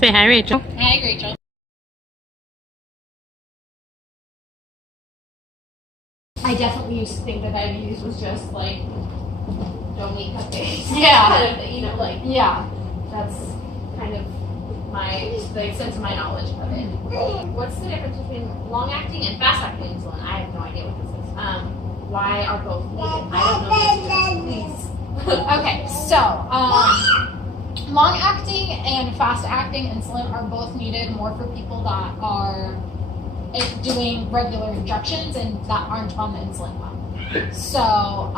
Say hi, Rachel. Hi, Rachel. I definitely used to think that diabetes was just like, don't eat cupcakes. Yeah. You know, like, yeah. That's kind of the extent of my knowledge of it. What's the difference between long-acting and fast-acting insulin? I have no idea what this is. Why are both needed? I don't know this either, please. Okay, so, long-acting and fast-acting insulin are both needed more for people that are doing regular injections and that aren't on the insulin pump. So,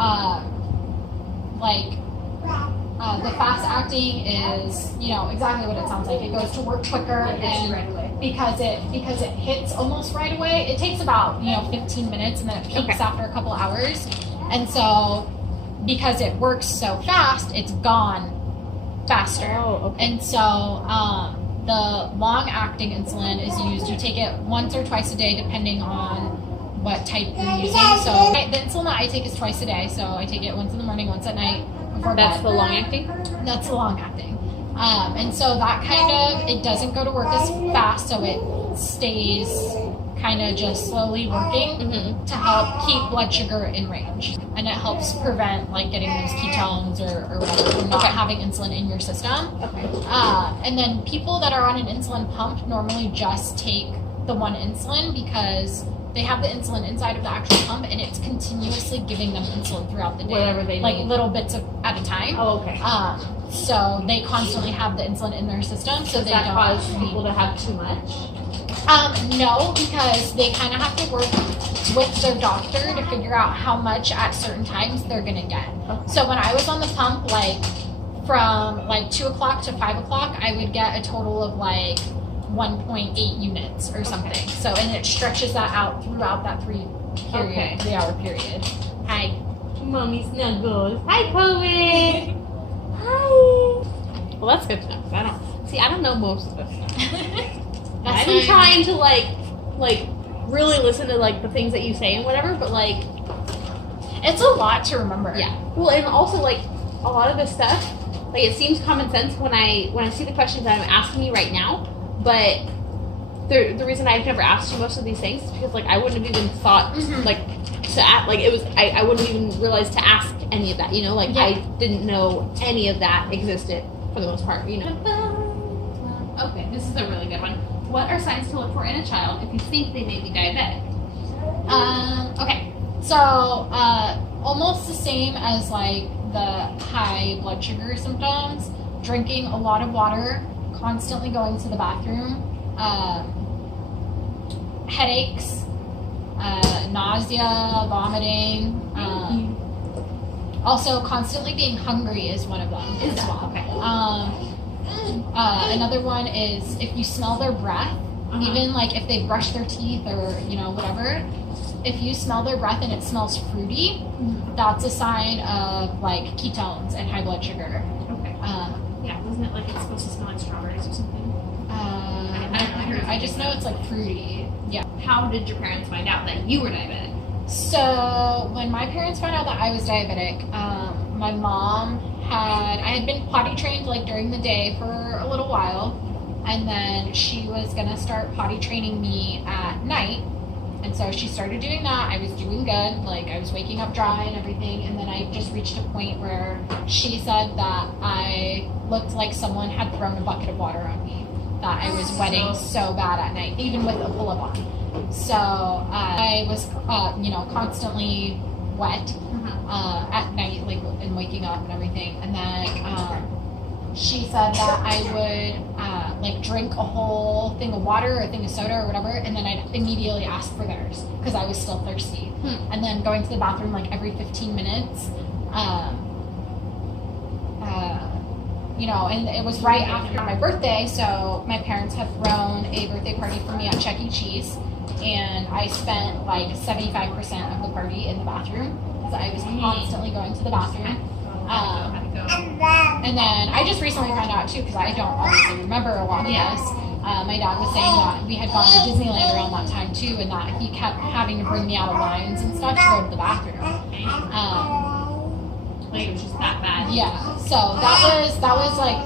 the fast-acting is, you know, exactly what it sounds like. It goes to work quicker and right away. because it hits almost right away. It takes about 15 minutes and then it peaks after a couple hours. And so, because it works so fast, it's gone faster. Oh, okay. And so, the long-acting insulin is used. You take it once or twice a day, depending on what type you're using. So the insulin that I take is twice a day. So I take it once in the morning, once at night before bed. That's the long-acting? That's the long-acting. And so that it doesn't go to work as fast, so it stays kind of just slowly working to help keep blood sugar in range. And it helps prevent like getting those ketones or whatever from not having insulin in your system. Okay. And then people that are on an insulin pump normally just take the one insulin because they have the insulin inside of the actual pump and it's continuously giving them insulin throughout the day. Whatever they like need. little bits at a time. Oh, okay. So they constantly have the insulin in their system, so Does that cause people to have too much? No, because they kind of have to work with their doctor to figure out how much at certain times they're gonna get. Okay. So when I was on the pump, like from like 2 o'clock to 5 o'clock, I would get a total of like 1.8 units or something. So and it stretches that out throughout that 3 hour period. Hi. Mommy snuggles. Hi, Chloe. Hi. Well, that's good to know. I don't know most of this stuff. I've been trying to like really listen to like the things that you say and whatever, but like it's a lot to remember. Yeah. Well, and also like a lot of this stuff, like it seems common sense when I see the questions that I'm asking you right now, but the reason I've never asked you most of these things is because like I wouldn't have even thought like to ask, like it was I wouldn't even realize to ask any of that, I didn't know any of that existed for the most part, Okay, this is a really good one. What are signs to look for in a child if you think they may be diabetic? Okay, so almost the same as like the high blood sugar symptoms, drinking a lot of water, constantly going to the bathroom, headaches, nausea, vomiting, also constantly being hungry is one of them as well. Okay. Another one is if you smell their breath, even like if they brush their teeth or whatever, if you smell their breath and it smells fruity, that's a sign of like ketones and high blood sugar. Okay. Yeah, wasn't it like it's supposed to smell like strawberries or something? I just know it's like fruity. Yeah. How did your parents find out that you were diabetic? So when my parents found out that I was diabetic, my mom I had been potty trained like during the day for a little while, and then she was gonna start potty training me at night, and so she started doing that. I was doing good, like I was waking up dry and everything, and then I just reached a point where she said that I looked like someone had thrown a bucket of water on me, that I was wetting so bad at night, even with a pull-up on. So I was constantly wet at night, like, and waking up and everything. And then she said that I would drink a whole thing of water or a thing of soda or whatever, and then I'd immediately ask for theirs because I was still thirsty. And then going to the bathroom like every 15 minutes. And it was right after my birthday, so my parents had thrown a birthday party for me at Chuck E. Cheese, and I spent like 75% of the party in the bathroom. I was constantly going to the bathroom. And then I just recently found out too, because I don't obviously remember a lot of this. My dad was saying that we had gone to Disneyland around that time too, and that he kept having to bring me out of lines and stuff to go to the bathroom. Like it was just that bad. Yeah. So that was like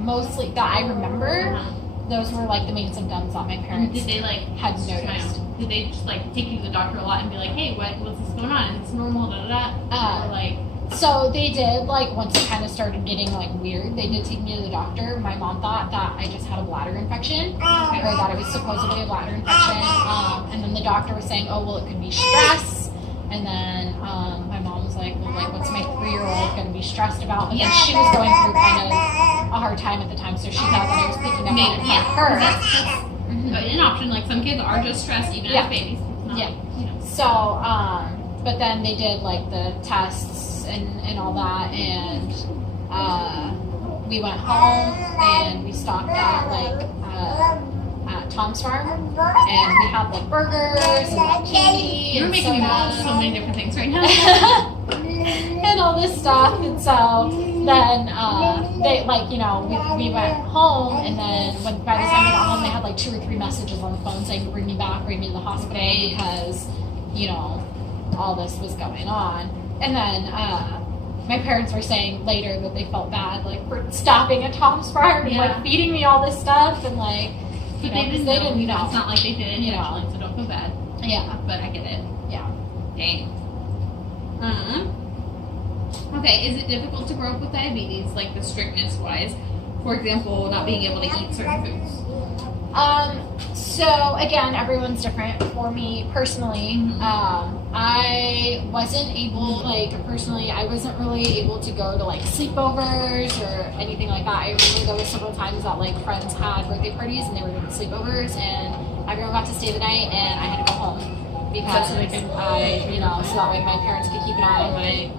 mostly that I remember, Uh-huh. those were like the main symptoms that my parents Did they like had noticed. Did they just like take you to the doctor a lot and be like, hey, what's this going on? Is this normal? Da da da. Or like, So they did, like, once it kind of started getting, like, weird, they did take me to the doctor. My mom thought that I just had a bladder infection, or that it was supposedly a bladder infection. And then the doctor was saying, oh, well, it could be stress. And then my mom was like, well, like, what's my 3-year-old going to be stressed about? And then she was going through kind of a hard time at the time, so she thought that I was picking up on it yeah, for her. that's an option. Like, some kids are just stressed even Yeah. as babies. It's not, Yeah. You know. So, but then they did, like, the tests and all that, and we went home and we stopped at like at Tom's Farm, and we had like burgers and like candy. You're and making me want soda so many different things right now. and all this stuff. And so then they like, you know, we went home, and then by the time we got home, they had like 2 or 3 messages on the phone saying, bring me back, bring me to the hospital, because, you know, all this was going on. And then my parents were saying later that they felt bad, like, for stopping at Tom's Farm and like feeding me all this stuff, and like, But they didn't know. It's not like they did it You know. intentionally, so don't feel bad. Yeah. But I get it. Yeah. Dang. Okay, is it difficult to grow up with diabetes, like the strictness wise? For example, not being able to eat certain foods. So again, everyone's different. For me personally, I wasn't able, like, personally, I wasn't really able to go to like sleepovers or anything like that. I remember there was several times that like friends had birthday parties and they were doing sleepovers, and everyone got to stay the night and I had to go home because I, you know, so that way my parents could keep an eye on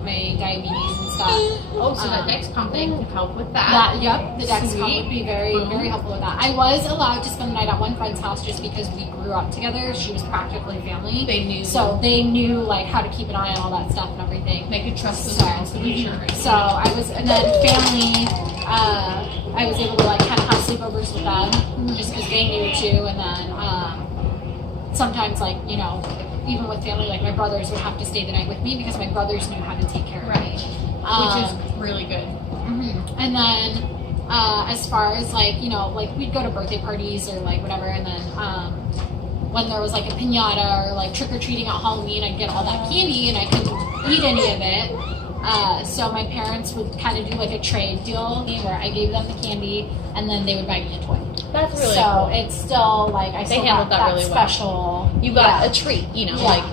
my diabetes and stuff. Oh, so that Dexcom thing could help with that. Yep, the Dexcom would be very, very helpful with that. I was allowed to spend the night at one friend's house just because we grew up together. She was practically family. They knew. So they knew like how to keep an eye on all that stuff and everything. They could trust those parents to be sure. So I was, and then family, I was able to like kind of have sleepovers with them just because they knew too. And then sometimes, like, you know, even with family, like my brothers would have to stay the night with me because my brothers knew how to take care of me. Which is really good. And then as far as like, you know, like we'd go to birthday parties or like whatever, and then when there was like a piñata or like trick-or-treating at Halloween, I'd get all that candy and I couldn't eat any of it. So my parents would kind of do like a trade deal where I gave them the candy and then they would buy me a toy. That's really so cool. It's still like I still handled got that that really special. well. You got a treat, you know, like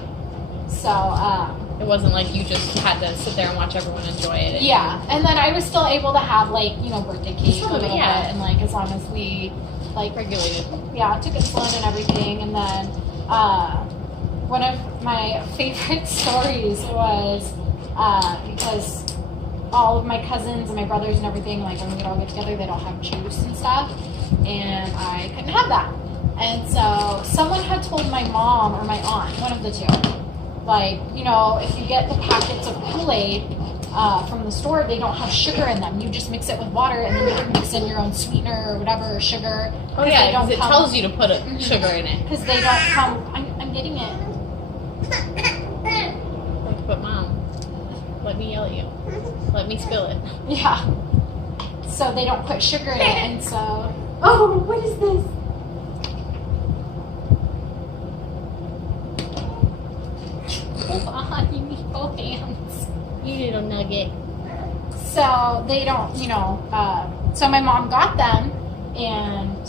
so. It wasn't like you just had to sit there and watch everyone enjoy it. Yeah, and then I was still able to have like, you know, birthday cake a little bit, and like as long as we like regulated. Yeah, took insulin and everything, and then one of my favorite stories was because all of my cousins and my brothers and everything, like when we'd all get together, they'd all have juice and stuff, and I couldn't have that. And so someone had told my mom or my aunt, one of the two, like, you know, if you get the packets of Kool-Aid from the store, they don't have sugar in them. You just mix it with water, and then you can mix in your own sweetener or whatever, or sugar. Oh yeah, because it tells you to put sugar in it. Because they don't come. I'm getting it. But Mom, let me yell at you. Let me spill it. Yeah. So they don't put sugar in it, and so. Oh, what is this? Hold on, you need both hands. You little nugget. So they don't, you know. So my mom got them, and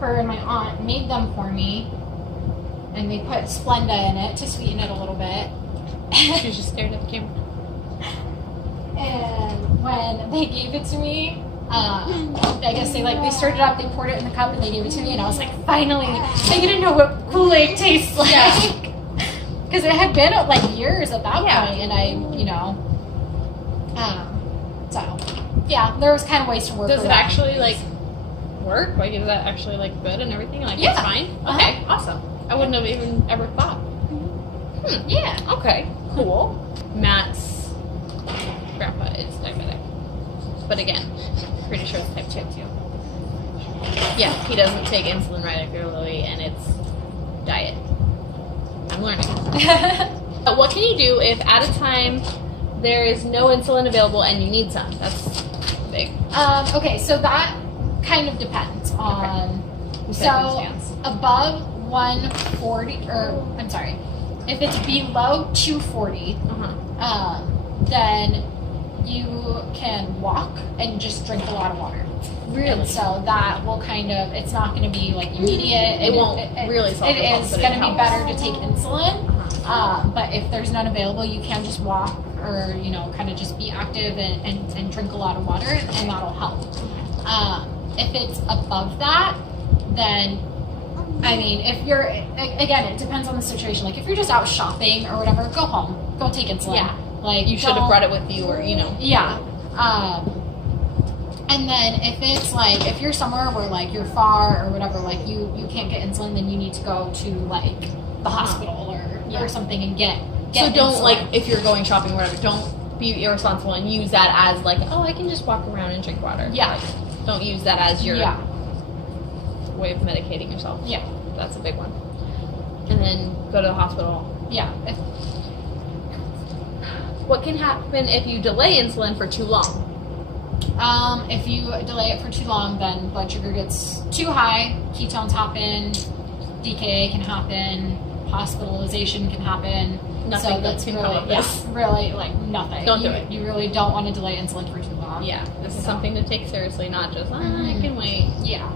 her and my aunt made them for me, and they put Splenda in it to sweeten it a little bit. She was just staring at the camera. And when they gave it to me, I guess they stirred it up, they poured it in the cup, and they gave it to me, and I was like, finally, I get to know what Kool-Aid tastes like. Because it had been like years at that point, and I, you know, so yeah, there was kind of ways to work. Does it around. actually like work? Like, is that actually like good and everything? Like, it's fine. Okay, awesome. I wouldn't have even ever thought. Yeah. Okay. Cool. Matt's grandpa is diabetic, but again, pretty sure it's type 2 too. Yeah, he doesn't take insulin regularly, and it's diet. I'm learning. What can you do if at a time there is no insulin available and you need some? That's big. Okay, so that kind of depends on. So above 140, or I'm sorry, if it's below 240, then you can walk and just drink a lot of water. Really? And so that will kind of, it's not going to be like immediate. It won't really solve the problem. It is going to be better to take insulin. But if there's none available, you can just walk or, you know, kind of just be active and drink a lot of water, and that'll help. If it's above that, then, I mean, if you're, again, it depends on the situation. Like, if you're just out shopping or whatever, go home. Go take insulin. Yeah. Like, you should have brought it with you, or, you know. Yeah. And then if it's like, if you're somewhere where like you're far or whatever, like you can't get insulin, then you need to go to like the hospital or something and get so don't insulin. Like, if you're going shopping or whatever, don't be irresponsible and use that as like, oh, I can just walk around and drink water. Yeah. Like, don't use that as your way of medicating yourself. Yeah. That's a big one. And then go to the hospital. Yeah. What can happen if you delay insulin for too long? If you delay it for too long, then blood sugar gets too high, ketones happen, DKA can happen, hospitalization can happen. Nothing so that's can really, come of this. really like nothing. Don't do it. You really don't want to delay insulin for too long. Yeah, this is something to take seriously, not just, I can wait. Yeah.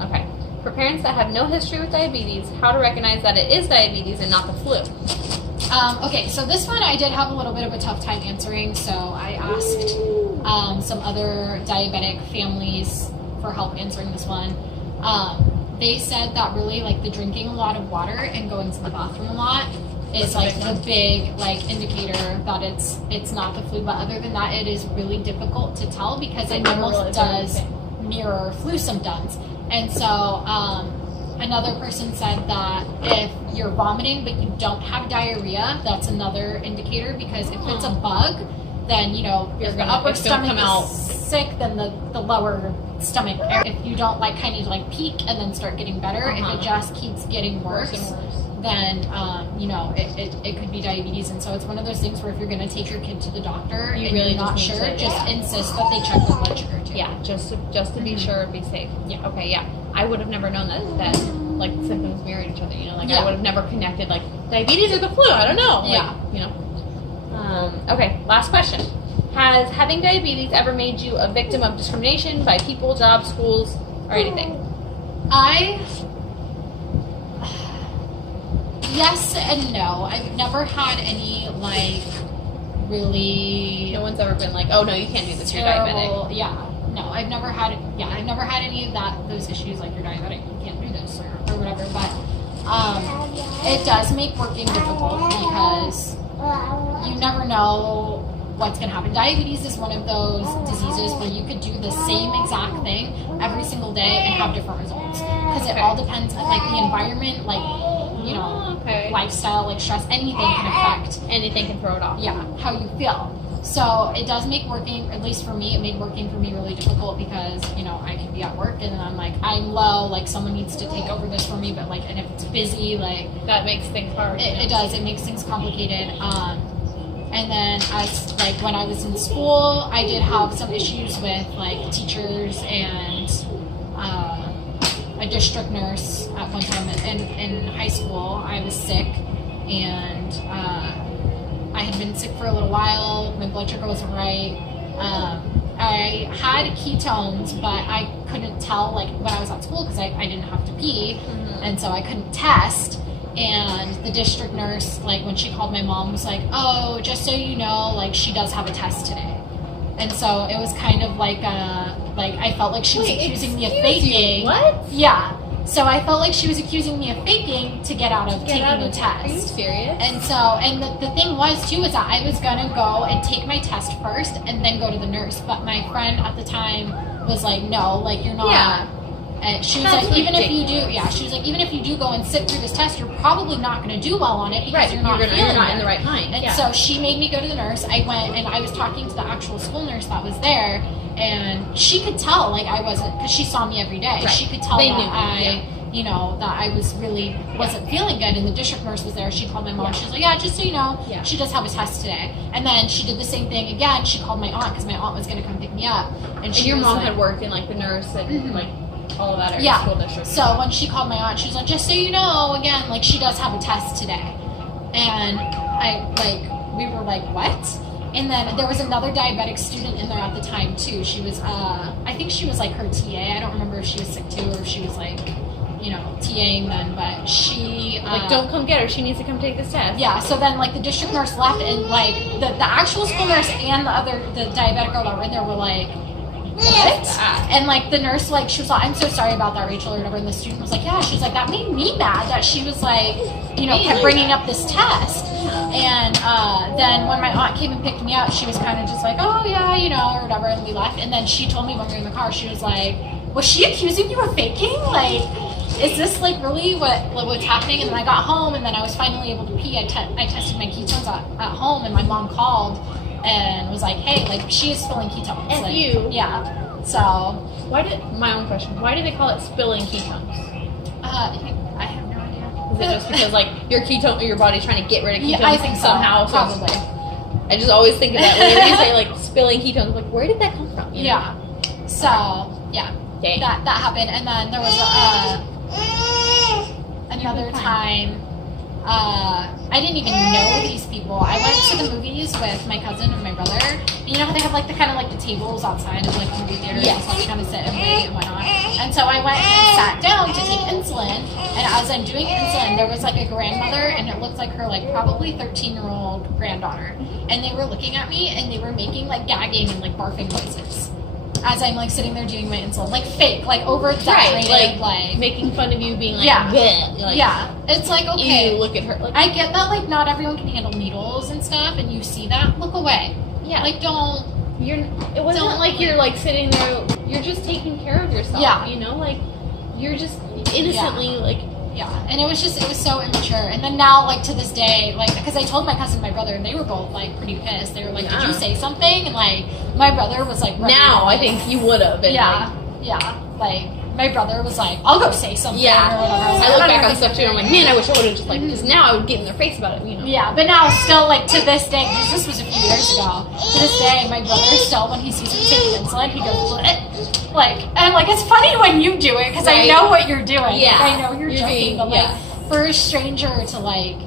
Okay. For parents that have no history with diabetes, how to recognize that it is diabetes and not the flu? Okay, so this one I did have a little bit of a tough time answering, so I asked some other diabetic families for help answering this one. They said that really, like, the drinking a lot of water and going to the bathroom a lot is like the big like indicator that it's not the flu. But other than that, it is really difficult to tell because it almost does mirror flu symptoms. And so another person said that if you're vomiting but you don't have diarrhea, that's another indicator, because if it's a bug, then you know your upper stomach is sick, then the lower stomach. If you don't like kind of like peak and then start getting better, if it just keeps getting worse, then you know it could be diabetes. And so it's one of those things where if you're going to take your kid to the doctor and really you're not sure, just insist that they check their blood sugar too. Yeah, just to be sure and be safe. Yeah. Okay. Yeah. I would have never known that like symptoms mirrored each other. You know, like I would have never connected like diabetes or the flu. I don't know. Like, you know. Okay. Last question. Has having diabetes ever made you a victim of discrimination by people, jobs, schools, or anything? Yes and no. I've never had any like really. No one's ever been like, oh no, you can't do this. Terrible, you're diabetic. Yeah. No, I've never had. Yeah, I've never had any of those issues like you're diabetic, you can't do this or whatever. But it does make working difficult because you never know what's going to happen. Diabetes is one of those diseases where you could do the same exact thing every single day and have different results, because it all depends on like the environment, like you know, lifestyle, like stress, anything can affect, anything can throw it off. Yeah, how you feel. So it does make working, at least for me, it made working for me really difficult because, you know, I can be at work and then I'm like, I'm low, like someone needs to take over this for me, but like, and if it's busy, like that makes things hard. It does, it makes things complicated. And then as like when I was in school, I did have some issues with like teachers and a district nurse at one time in high school. I was sick and I had been sick for a little while. My blood sugar wasn't right. I had ketones, but I couldn't tell like when I was at school because I didn't have to pee, and so I couldn't test. And the district nurse, like when she called my mom, was like, "Oh, just so you know, like she does have a test today." And so it was kind of like I felt like she was accusing me of faking. What? Yeah. So I felt like she was accusing me of faking to get out of taking the test. Are you serious? And so, and the thing was too, is that I was gonna go and take my test first and then go to the nurse. But my friend at the time was like, no, like you're not. Yeah. And she was like, even if you do, she was like, even if you do go and sit through this test, you're probably not gonna do well on it because you're not in the right mind. And so she made me go to the nurse. I went and I was talking to the actual school nurse that was there. And she could tell, like, I wasn't, because she saw me every day. Right. She could tell you know, that I wasn't feeling good, and the district nurse was there. She called my mom. She was like, yeah, just so you know, she does have a test today. And then she did the same thing again. She called my aunt because my aunt was going to come pick me up. And your mom had worked in, like, the nurse and, like, all of that area school district. So when she called my aunt, she was like, just so you know, again, like, she does have a test today. And we were like, what? And then there was another diabetic student in there at the time, too. She was, I think she was, like, her TA. I don't remember if she was sick, too, or if she was, like, you know, TAing then, but she... like, don't come get her. She needs to come take this test. Yeah, so then, like, the district nurse left, and, like, the actual school nurse and the diabetic girl that were in there were like, what? And, like, the nurse, like, she was like, I'm so sorry about that, Rachel, or whatever, and the student was like, yeah, she was like, that made me mad that she was, like, you know, kept bringing up this test. And then when my aunt came and picked me up, she was kind of just like, oh, yeah, you know, or whatever, and we left. And then she told me when we were in the car, she was like, was she accusing you of faking? Like, is this, like, really what's happening? And then I got home, and then I was finally able to pee. I tested my ketones at home, and my mom called and was like, hey, like, she is spilling ketones. And like, you? Yeah. So. My own question, why do they call it spilling ketones? I have no idea. Is it just because, like, your body's trying to get rid of ketones I think somehow? so, probably. I just always think of that whenever you say, like, spilling ketones. Like, where did that come from? You know? Yeah. So, yeah. Dang. That happened. And then there was another time, I didn't even know these people. I went to the movies with my cousin and my brother. And you know how they have, like, the kind of, like, the tables outside of, like, movie theaters? Yes. So you kind of sit and wait and whatnot. And so I went and sat down to take insulin. And as I'm doing insulin, there was, like, a grandmother, and it looked like her, like, probably 13-year-old granddaughter. And they were looking at me, and they were making, like, gagging and, like, barfing noises. As I'm, like, sitting there doing my insulin. Like, fake. Like, over-exaggerated. Right, like making fun of you being like, yeah. bleh. Like, yeah. It's like, okay. You look at her. Like, I get that, like, not everyone can handle needles and stuff, and you see that. Look away. yeah. Like, don't. It wasn't like you're, like, sitting there. You're just taking care of yourself. Yeah. You know? Like, you're just innocently, like. Yeah, and it was so immature. And then now, like, to this day, like, because I told my cousin and my brother, and they were both, like, pretty pissed. They were like, did you say something? And, like, my brother was like, now I think you would have. Yeah, like, my brother was like, I'll go say something or whatever. I look back on stuff too, and I'm like, man, I wish I would have just, like, because now I would get in their face about it, you know. Yeah, but now still, like, to this day, because this was a few years ago, to this day, my brother still, when he sees me taking insulin, he goes, bleh. Like, and I'm like, it's funny when you do it, because I know what you're doing. Yeah. Like, I know you're joking, but, like, for a stranger to, like,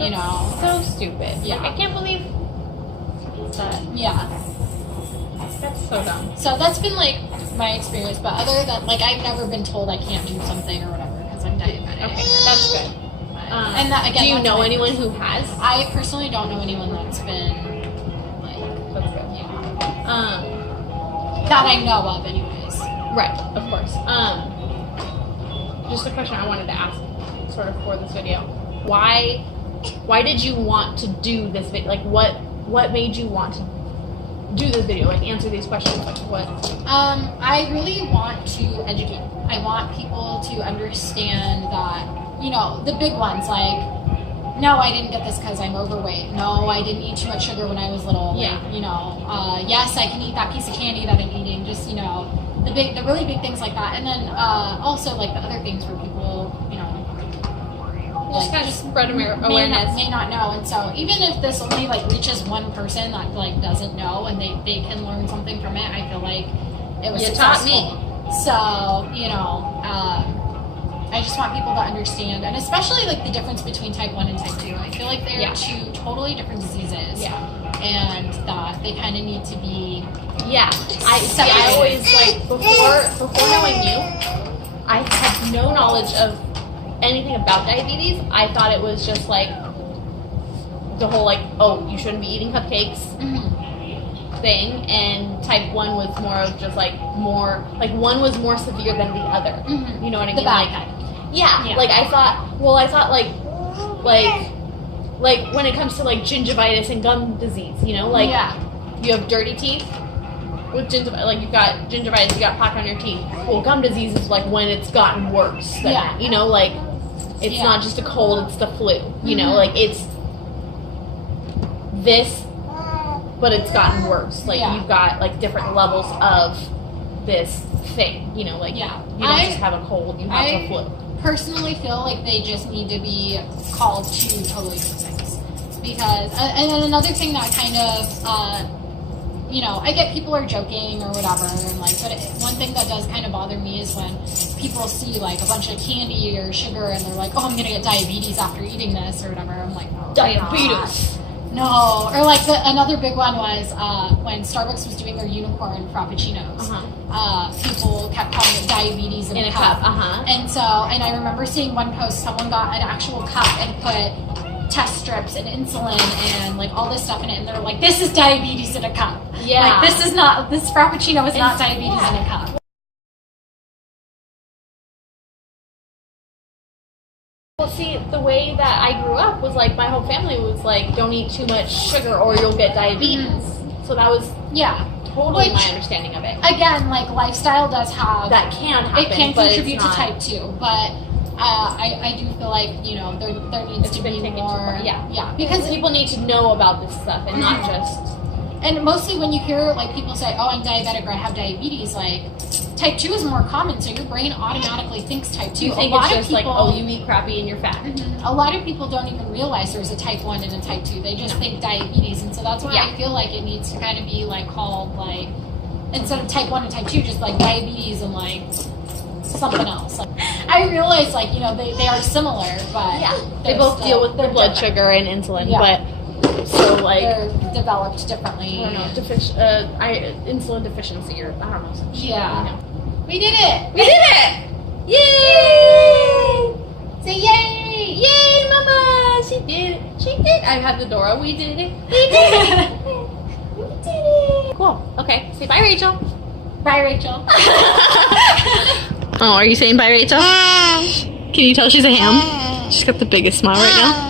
you know. So stupid. Yeah. Like, I can't believe that. Yeah. That's so dumb. So that's been, like, my experience, but other than, like, I've never been told I can't do something or whatever, because I'm diabetic. Okay, that's good. And that, again, do you know anyone who has? I personally don't know anyone that's been, like, That's good. Yeah. That I know of, anyways. Right, of course. Just a question I wanted to ask, sort of, for this video. Why did you want to do this video? Like, what made you want to do this video? Like, answer these questions. Like, what? I really want to educate. I want people to understand that, you know, the big ones, like, no, I didn't get this because I'm overweight. No, I didn't eat too much sugar when I was little. Yeah. Like, you know, yes, I can eat that piece of candy that I'm eating. Just, you know, the really big things like that. And then also, like, the other things where people, you know, Just kind of spread awareness. May not know. And so even if this only, like, reaches one person that, like, doesn't know and they can learn something from it, I feel like it was successful. Taught me. So, you know, I just want people to understand, and especially, like, the difference between type 1 and type 2. I feel like they're two totally different diseases. Yeah. And that they kind of need to be I always, like, before knowing you, I had no knowledge of anything about diabetes. I thought it was just, like, the whole, like, oh, you shouldn't be eating cupcakes thing, and type 1 was more of just, like, one was more severe than the other. You know what I mean? The bad kind. Yeah, like, I thought, like, when it comes to, like, gingivitis and gum disease, you know, like, you have dirty teeth with gingivitis, like, you've got gingivitis, you got plaque on your teeth. Well, gum disease is, like, when it's gotten worse than that, you know, like, it's not just a cold, it's the flu, you know, like, it's this, but it's gotten worse. Like, you've got, like, different levels of this thing, you know, like Yeah. you don't just have a cold, you have the flu. Personally feel like they just need to be called to totally different things. Because, and then another thing that kind of, you know, I get people are joking or whatever, and like, but one thing that does kind of bother me is when people see like a bunch of candy or sugar and they're like, oh, I'm gonna get diabetes after eating this or whatever. I'm like, no, Diabetes. No. Or like another big one was when Starbucks was doing their unicorn frappuccinos. People kept calling it diabetes in a cup. And so, and I remember seeing one post, someone got an actual cup and put test strips and insulin and like all this stuff in it, and they're like, this is diabetes in a cup. Yeah. Like, this frappuccino is not diabetes in a cup. Well, see, the way that I grew up was like my whole family was like, don't eat too much sugar or you'll get diabetes. So that was totally my understanding of it. Again, like lifestyle does have that can happen. It can contribute to type 2, but I do feel like, you know, there needs to be more. Yeah, because people need to know about this stuff and not just. And mostly when you hear like people say, "Oh, I'm diabetic" or "I have diabetes," like type 2 is more common, so your brain automatically thinks type 2. You think it's just like, oh, you eat crappy and you're fat. A lot of people don't even realize there's a type 1 and a type 2. They just think diabetes, and so that's why I feel like it needs to kind of be like called like, instead of type 1 and type 2, just like diabetes and like something else. Like, I realize like, you know, they are similar, but they both deal with their blood sugar and insulin, but so like they're developed differently. I don't know, insulin deficiency or I don't know. Some shit, you know. We did it! We did it! Yay! Say yay! Yay, Mama! She did it. She did. I have the Dora. We did it. We did it. We did it. Cool. Okay. Say bye, Rachel. Bye, Rachel. Oh, are you saying bye, Rachel? Can you tell she's a ham? She's got the biggest smile right now.